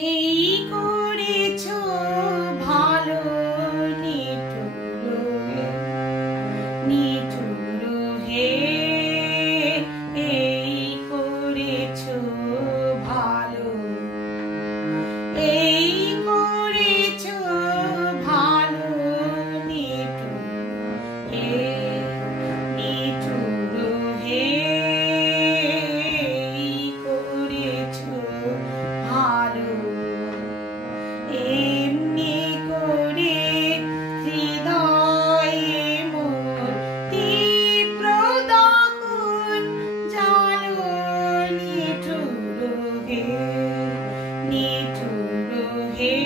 এই করেছো ভালো নিঠুর হে, এই করেছো ভালো, এই করেছো ভালো নিঠুর হে, নিঠুর হে, এই করেছো ভালো। এমনি করে হৃদয়ে মোর তীব্র দহন জ্বালো নিঠুর হে, নিঠুর হে,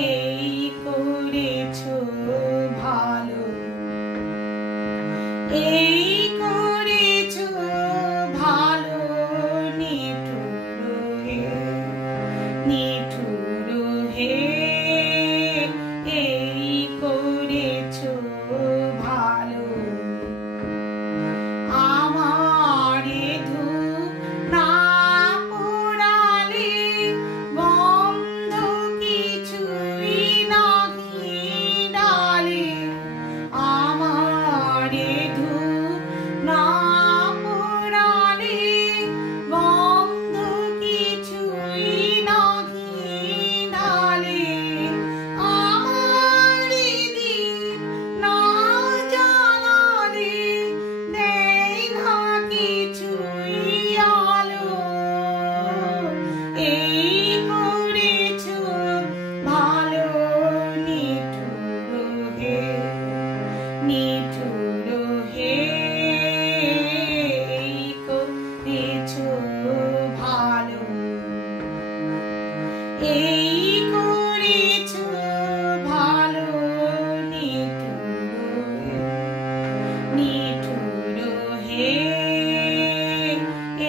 এই করেছো ভালো, এই করেছো ভালো নিঠুর হে, নিঠুর হে, এই করেছো ভালো। আমারে ধূপ না পোড়ালে বন্ধ কিছুই নাহি ডালে, আমারে ধূপ না পোড়ালে বন্ধ কিছুই নাহি ডালে, আমারে দীপ না জ্বালালে দেয় না কিছুই আলো। এই করেছো ভালো নিঠুর হে, নিঠুর হে, এই করেছো ভালো, এই করেছো ভালো নিঠুর হে, নিঠুর হে,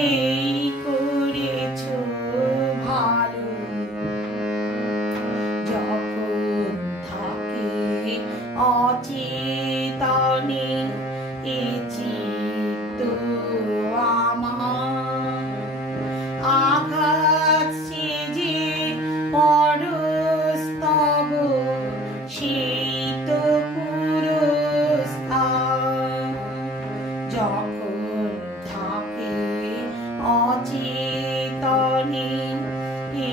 এই করেছো ভালো। যখন থাকে অচেতনে এ চিত্ত আমার, আঘাত সেজে পরস্তব সেই তো পুরস্কার। যখন থাকে অচেতনে এ